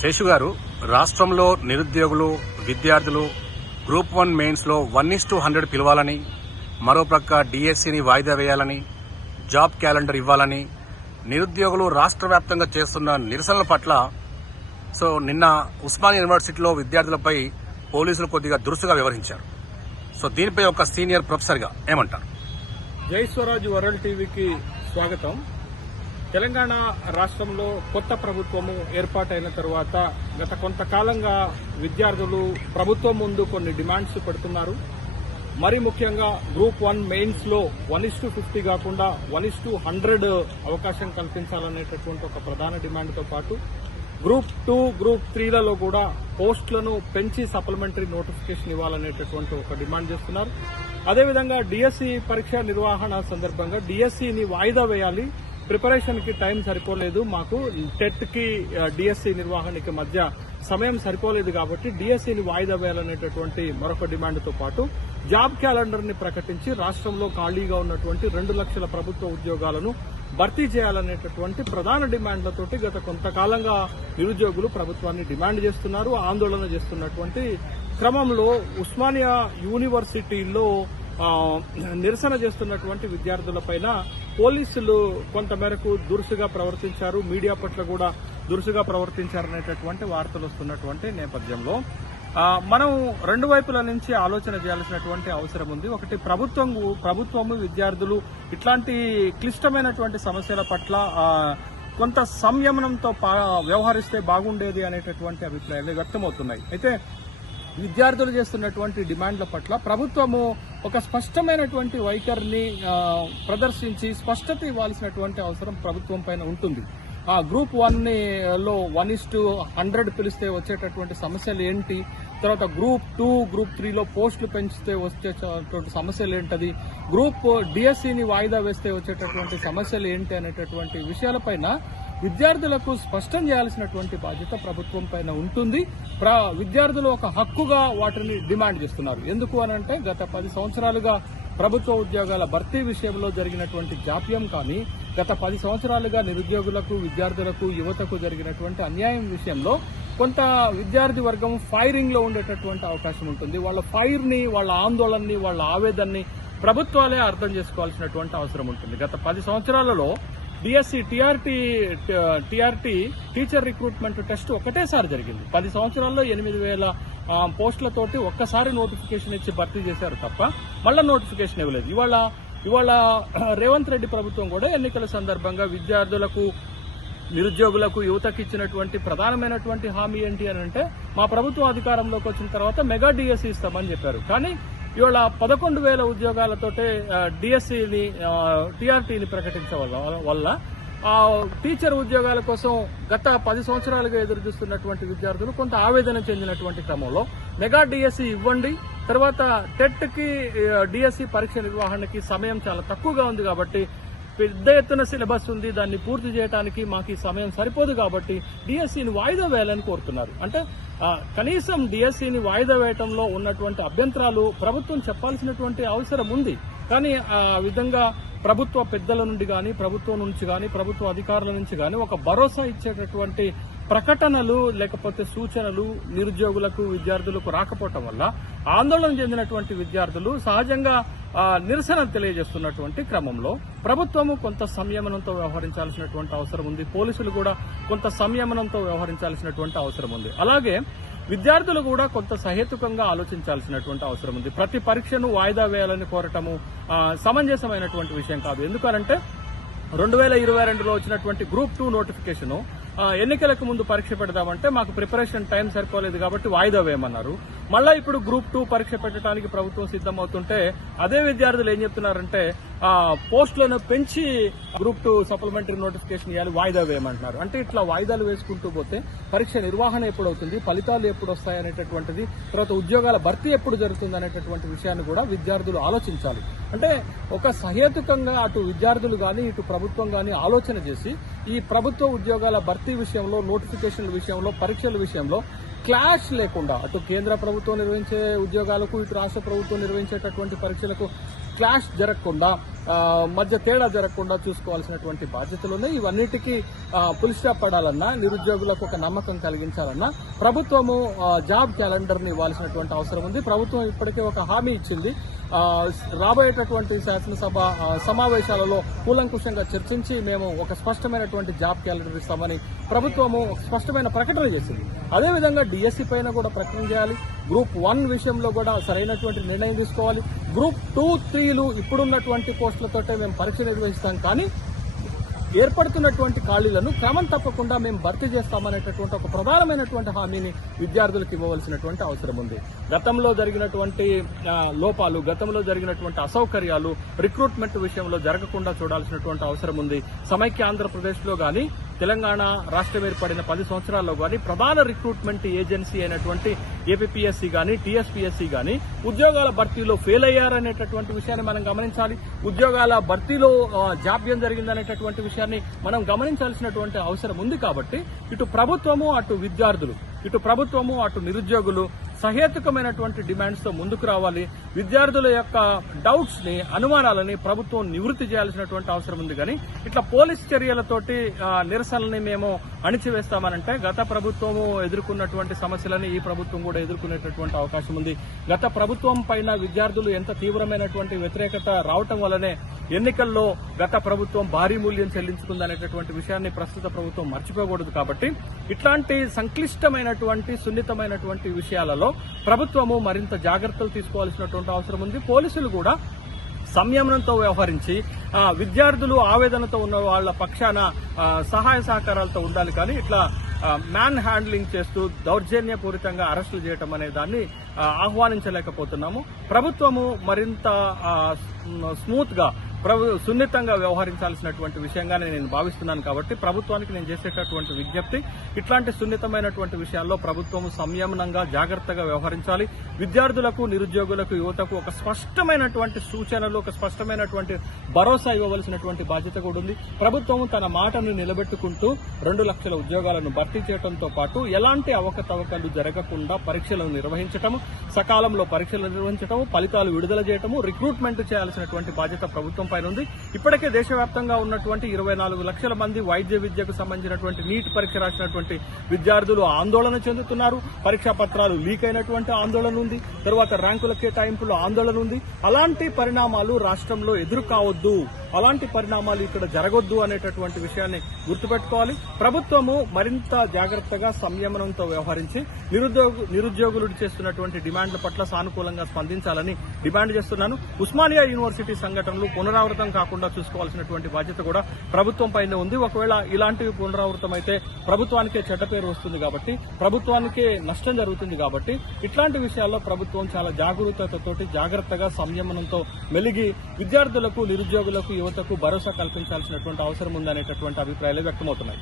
శేషు గారు, రాష్ట్రంలో నిరుద్యోగులు, విద్యార్థులు గ్రూప్ 1 మెయిన్స్ లో 1:100 పిలవాలని, మరోప్రక్క డిఎస్సిని వాయిదా వేయాలని, జాబ్ క్యాలెండర్ ఇవ్వాలని నిరుద్యోగులు రాష్ట్ర వ్యాప్తంగా చేస్తున్న నిరసనల పట్ల నిన్న ఉస్మానియా యూనివర్సిటీలో విద్యార్థులపై పోలీసులు కొద్దిగా దురుసుగా వ్యవహరించారు. దీనిపై ఒక సీనియర్ ప్రొఫెసర్ గా ఏమంటారు? జై స్వరాజ్ వరల్డ్ టీవీకి స్వాగతం. తెలంగాణ రాష్ట్రంలో కొత్త ప్రభుత్వము ఏర్పాటైన తర్వాత గత కొంతకాలంగా విద్యార్థులు ప్రభుత్వం ముందు కొన్ని డిమాండ్స్ పెడుతున్నారు. మరి ముఖ్యంగా గ్రూప్ 1 మెయిన్స్ లో 1:50 కాకుండా 1:100 అవకాశం కల్పించాలనేటటువంటి ఒక ప్రధాన డిమాండ్తో పాటు గ్రూప్ 2, గ్రూప్ 3లలో కూడా పోస్టులను పెంచి సప్లిమెంటరీ నోటిఫికేషన్ ఇవ్వాలనేటటువంటి ఒక డిమాండ్ చేస్తున్నారు. అదేవిధంగా డిఎస్సి పరీక్ష నిర్వహణ సందర్భంగా డిఎస్సిని వాయిదా వేయాలి, ప్రిపరేషన్ కి టైం సరిపోలేదు, మాకు టెట్ కి డిఎస్సి నిర్వహణకి మధ్య సమయం సరిపోలేదు కాబట్టి డిఎస్సిని వాయిదా వేయాలనేటటువంటి మరొక డిమాండ్తో పాటు జాబ్ క్యాలెండర్ ని ప్రకటించి రాష్ట్రంలో ఖాళీగా ఉన్నటువంటి 2 లక్షల ప్రభుత్వ ఉద్యోగాలను భర్తీ చేయాలనేటటువంటి ప్రధాన డిమాండ్లతోటి గత కొంతకాలంగా నిరుద్యోగులు ప్రభుత్వాన్ని డిమాండ్ చేస్తున్నారు, ఆందోళన చేస్తున్నటువంటి క్రమంలో ఉస్మానియా యూనివర్సిటీలో నిరసన చేస్తున్నటువంటి విద్యార్థులపైన పోలీసులు కొంతమేరకు దురుసుగా ప్రవర్తించారు, మీడియా పట్ల కూడా దురుసుగా ప్రవర్తించారనేటటువంటి వార్తలు వస్తున్నటువంటి నేపథ్యంలో మనం రెండు వైపుల నుంచి ఆలోచన చేయాల్సినటువంటి అవసరం ఉంది. ఒకటి, ప్రభుత్వము విద్యార్థులు ఇట్లాంటి క్లిష్టమైనటువంటి సమస్యల పట్ల కొంత సంయమనంతో వ్యవహరిస్తే బాగుండేది అనేటటువంటి అభిప్రాయాలు వ్యక్తమవుతున్నాయి. అయితే విద్యార్థులు చేస్తున్నటువంటి డిమాండ్ల పట్ల ప్రభుత్వము ఒక స్పష్టమైనటువంటి వైఖరిని ప్రదర్శించి స్పష్టత ఇవ్వాల్సినటువంటి అవసరం ప్రభుత్వం పైన ఉంటుంది. గ్రూప్ 1లో 1:100 పిలిస్తే వచ్చేటటువంటి సమస్యలు ఏంటి, తర్వాత గ్రూప్ 2, గ్రూప్ 3లో పోస్టులు పెంచితే వచ్చేటటువంటి సమస్యలు ఏంటది, గ్రూప్ డిఎస్సిని వాయిదా వేస్తే వచ్చేటటువంటి సమస్యలు ఏంటి అనేటటువంటి విషయాలపైన విద్యార్థులకు స్పష్టం చేయాల్సినటువంటి బాధ్యత ప్రభుత్వం పైన ఉంటుంది. విద్యార్థులు ఒక హక్కుగా వాటిని డిమాండ్ చేస్తున్నారు. ఎందుకు అనంటే గత 10 సంవత్సరాలుగా ప్రభుత్వ ఉద్యోగాల భర్తీ విషయంలో జరిగినటువంటి జాప్యం కానీ, గత 10 సంవత్సరాలుగా నిరుద్యోగులకు, విద్యార్థులకు, యువతకు జరిగినటువంటి అన్యాయం విషయంలో కొంత విద్యార్థి వర్గం ఫైరింగ్ లో ఉండేటటువంటి అవకాశం ఉంటుంది. వాళ్ళ ఫైర్ ని, వాళ్ళ ఆందోళనని, వాళ్ళ ఆవేదనని ప్రభుత్వాలే అర్థం చేసుకోవాల్సినటువంటి అవసరం ఉంటుంది. గత 10 సంవత్సరాలలో DSC, TRT teacher recruitment test ఒకటేసారి జరిగింది. 10 సంవత్సరాల్లో 8,000 పోస్టులతోటి ఒక్కసారి నోటిఫికేషన్ ఇచ్చి భర్తీ చేశారు తప్ప మళ్ళా నోటిఫికేషన్ ఇవ్వలేదు. ఇవాళ రేవంత్ రెడ్డి ప్రభుత్వం కూడా ఎన్నికల సందర్భంగా విద్యార్థులకు, నిరుద్యోగులకు, యువతకు ఇచ్చినటువంటి ప్రధానమైనటువంటి హామీ ఏంటి అని అంటే, మా ప్రభుత్వం అధికారంలోకి వచ్చిన తర్వాత మెగా డిఎస్సి ఇస్తామని చెప్పారు. కానీ ఇవాళ 11,000 ఉద్యోగాలతోటే డిఎస్సిని, టీఆర్టీని ప్రకటించడం వల్ల టీచర్ ఉద్యోగాల కోసం గత 10 సంవత్సరాలుగా ఎదురు చూస్తున్నటువంటి విద్యార్థులు కొంత ఆవేదన చెందినటువంటి క్రమంలో మెగా డిఎస్సి ఇవ్వండి, తర్వాత టెట్ కి డిఎస్సి పరీక్ష నిర్వహణకి సమయం చాలా తక్కువగా ఉంది కాబట్టి, పెద్ద ఎత్తున సిలబస్ ఉంది, దాన్ని పూర్తి చేయడానికి మాకు ఈ సమయం సరిపోదు కాబట్టి డిఎస్సిని వాయిదా వేయాలని కోరుతున్నారు. అంటే కనీసం డిఎస్సిని వాయిదా వేయటంలో ఉన్నటువంటి అభ్యంతరాలు ప్రభుత్వం చెప్పాల్సినటువంటి అవసరం ఉంది. కానీ ఆ విధంగా ప్రభుత్వ పెద్దల నుండి కానీ, ప్రభుత్వం నుంచి కానీ, ప్రభుత్వ అధికారుల నుంచి కానీ ఒక భరోసా ఇచ్చేటటువంటి ప్రకటనలు లేకపోతే సూచనలు నిరుద్యోగులకు, విద్యార్థులకు రాకపోవటం వల్ల ఆందోళన చెందినటువంటి విద్యార్థులు సహజంగా నిరసన తెలియజేస్తున్నటువంటి క్రమంలో ప్రభుత్వము కొంత సంయమనంతో వ్యవహరించాల్సినటువంటి అవసరం ఉంది. పోలీసులు కూడా కొంత సంయమనంతో వ్యవహరించాల్సినటువంటి అవసరం ఉంది. అలాగే విద్యార్థులు కూడా కొంత సహేతుకంగా ఆలోచించాల్సినటువంటి అవసరం ఉంది. ప్రతి పరీక్షను వాయిదా వేయాలని కోరటము సమంజసమైనటువంటి విషయం కాదు. ఎందుకనంటే 2022లో వచ్చినటువంటి గ్రూప్ 2 నోటిఫికేషన్ ఎన్నికలకు ముందు పరీక్ష పెడదామంటే మాకు ప్రిపరేషన్ టైం సరిపోలేదు కాబట్టి వాయిదా వేయమన్నారు. మళ్ళా ఇప్పుడు గ్రూప్ 2 పరీక్ష పెట్టడానికి ప్రభుత్వం సిద్దమవుతుంటే అదే విద్యార్థులు ఏం చెప్తున్నారంటే పోస్టులను పెంచి గ్రూప్ 2 సప్లిమెంటరీ నోటిఫికేషన్ ఇవ్వాలి, వాయిదా వేయమంటున్నారు. అంటే ఇట్లా వాయిదాలు వేసుకుంటూ పోతే పరీక్ష నిర్వహణ ఎప్పుడు అవుతుంది, ఫలితాలు ఎప్పుడు వస్తాయనేటటువంటిది, తర్వాత ఉద్యోగాల భర్తీ ఎప్పుడు జరుగుతుంది అనేటటువంటి విషయాన్ని కూడా విద్యార్థులు ఆలోచించాలి. అంటే ఒక సహేతుకంగా అటు విద్యార్థులు కానీ, ఇటు ప్రభుత్వం కానీ ఆలోచన చేసి ఈ ప్రభుత్వ ఉద్యోగాల భర్తీ విషయంలో, నోటిఫికేషన్ల విషయంలో, పరీక్షల విషయంలో క్లాష్ లేకుండా అటు కేంద్ర ప్రభుత్వం నిర్వహించే ఉద్యోగాలకు, ఇటు రాష్ట్ర ప్రభుత్వం నిర్వహించేటటువంటి పరీక్షలకు క్లాష్ జరగకుండా మధ్య తేడా జరగకుండా చూసుకోవాల్సినటువంటి బాధ్యతలు ఉన్నాయి. ఇవన్నిటికీ పులి స్టాప్ పడాలన్నా, నిరుద్యోగులకు ఒక నమ్మకం కలిగించాలన్నా ప్రభుత్వము జాబ్ క్యాలెండర్ ని ఇవ్వాల్సినటువంటి అవసరం ఉంది. ప్రభుత్వం ఇప్పటికే ఒక హామీ ఇచ్చింది. రాబోయేటటువంటి శాసనసభ సమావేశాలలో కూలంకుషంగా చర్చించి మేము ఒక స్పష్టమైనటువంటి జాబ్ క్యాలెండర్ ఇస్తామని ప్రభుత్వము స్పష్టమైన ప్రకటన చేసింది. అదేవిధంగా డిఎస్సి పైన కూడా ప్రకటన చేయాలి. గ్రూప్ 1 విషయంలో కూడా సరైనటువంటి నిర్ణయం తీసుకోవాలి. గ్రూప్ 2, 3లు ఇప్పుడున్నటువంటి పోస్టులతోటే మేము పరీక్ష నిర్వహిస్తాం, కానీ ఏర్పడుతున్నటువంటి ఖాళీలను క్రమం తప్పకుండా మేము భర్తీ చేస్తామనేటటువంటి ఒక ప్రధానమైనటువంటి హామీని విద్యార్థులకు ఇవ్వవలసినటువంటి అవసరం ఉంది. గతంలో జరిగినటువంటి లోపాలు, గతంలో జరిగినటువంటి అసౌకర్యాలు రిక్రూట్మెంట్ విషయంలో జరగకుండా చూడాల్సినటువంటి అవసరం ఉంది. సమైక్య ఆంధ్రప్రదేశ్లో గాని, తెలంగాణ రాష్ట్రం ఏర్పడిన 10 సంవత్సరాల్లో గాని ప్రధాన రిక్రూట్మెంట్ ఏజెన్సీ అయినటువంటి ఏపీఎస్సీ గాని, టీఎస్పీఎస్సీ గాని ఉద్యోగాల భర్తీలో ఫెయిల్ అయ్యారనేటటువంటి విషయాన్ని మనం గమనించాలి. ఉద్యోగాల భర్తీలో జాప్యం జరిగిందనేటటువంటి విషయాన్ని మనం గమనించాల్సినటువంటి అవసరం ఉంది. కాబట్టి ఇటు ప్రభుత్వము, అటు విద్యార్థులు, ఇటు ప్రభుత్వము, అటు నిరుద్యోగులు సహేతుకమైనటువంటి డిమాండ్స్ తో ముందుకు రావాలి. విద్యార్థుల యొక్క డౌట్స్ ని, అనుమానాలని ప్రభుత్వం నివృత్తి చేయాల్సినటువంటి అవసరం ఉంది. కానీ ఇట్లా పోలీస్ చర్యలతోటి నిరసనల్ని మేము అణిచివేస్తామనంటే గత ప్రభుత్వము ఎదుర్కొన్నటువంటి సమస్యలని ఈ ప్రభుత్వం కూడా ఎదుర్కొనేటటువంటి అవకాశం ఉంది. గత ప్రభుత్వం పైన విద్యార్థులు ఎంత తీవ్రమైనటువంటి వ్యతిరేకత రావటం వల్లనే ఎన్నికల్లో గత ప్రభుత్వం భారీ మూల్యం చెల్లించుకుందనేటటువంటి విషయాన్ని ప్రస్తుత ప్రభుత్వం మర్చిపోకూడదు. కాబట్టి ఇట్లాంటి సంక్లిష్టమైనటువంటి, సున్నితమైనటువంటి విషయాలలో ప్రభుత్వము మరింత జాగ్రత్తలు తీసుకోవాల్సినటువంటి అవసరం ఉంది. పోలీసులు కూడా సంయమనంతో వ్యవహరించి విద్యార్థులు ఆవేదనతో ఉన్న వాళ్ల పక్షాన సహాయ సహకారాలతో ఉండాలి. కానీ ఇట్లా మ్యాన్ హ్యాండ్లింగ్ చేస్తూ దౌర్జన్యపూరితంగా అరెస్టులు చేయటం అనే దాన్ని ఆహ్వానించలేకపోతున్నాము. ప్రభుత్వము మరింత స్మూత్ గా, సున్నితంగా వ్యవహరించాల్సినటువంటి విషయంగానే నేను భావిస్తున్నాను. కాబట్టి ప్రభుత్వానికి నేను చేసేటటువంటి విజ్ఞప్తి, ఇట్లాంటి సున్నితమైనటువంటి విషయాల్లో ప్రభుత్వం సంయమనంగా, జాగ్రత్తగా వ్యవహరించాలి. విద్యార్థులకు, నిరుద్యోగులకు, యువతకు ఒక స్పష్టమైనటువంటి సూచనలు, ఒక స్పష్టమైనటువంటి భరోసా ఇవ్వవలసినటువంటి బాధ్యత కూడా ఉంది. ప్రభుత్వం తన మాటను నిలబెట్టుకుంటూ 2 లక్షల ఉద్యోగాలను భర్తీ చేయడంతో పాటు ఎలాంటి అవకతవకలు జరగకుండా పరీక్షలను నిర్వహించటము, సకాలంలో పరీక్షలు నిర్వహించటము, ఫలితాలు విడుదల చేయటము, రిక్రూట్మెంట్ చేయాల్సినటువంటి బాధ్యత ప్రభుత్వం పైన ఉంది. ఇప్పటికే దేశవ్యాప్తంగా ఉన్నటువంటి 24 లక్షల మంది వైద్య విద్యకు సంబంధించినటువంటి నీట్ పరీక్ష రాసినటువంటి విద్యార్థులు ఆందోళన చెందుతున్నారు. పరీక్షా పత్రాలు లీక్ అయినటువంటి ఆందోళన ఉంది. తరువాత ర్యాంకుల కేటాయింపులో ఆందోళన ఉంది. అలాంటి పరిణామాలు రాష్ట్రంలో ఎదురు కావద్దు, అలాంటి పరిణామాలు ఇక్కడ జరగొద్దు అనేటటువంటి విషయాన్ని గుర్తుపెట్టుకోవాలి. ప్రభుత్వము మరింత జాగ్రత్తగా, సంయమనంతో వ్యవహరించి నిరుద్యోగులు చేస్తున్నటువంటి డిమాండ్ల పట్ల సానుకూలంగా స్పందించాలని డిమాండ్ చేస్తున్నాను. ఉస్మానియా యూనివర్సిటీ సంఘటనలు పునరావృతం కాకుండా చూసుకోవాల్సినటువంటి బాధ్యత కూడా ప్రభుత్వం పైన ఉంది. ఒకవేళ ఇలాంటివి పునరావృతం అయితే ప్రభుత్వానికే చెడ్డ పేరు వస్తుంది, కాబట్టి ప్రభుత్వానికే నష్టం జరుగుతుంది. కాబట్టి ఇట్లాంటి విషయాల్లో ప్రభుత్వం చాలా జాగరూకతతోటి, జాగ్రత్తగా, సంయమనంతో మెలిగి విద్యార్థులకు, నిరుద్యోగులకు, యువతకు భరోసా కల్పించాల్సినటువంటి అవసరం ఉందనేటటువంటి అభిప్రాయాలు వ్యక్తమవుతున్నాయి.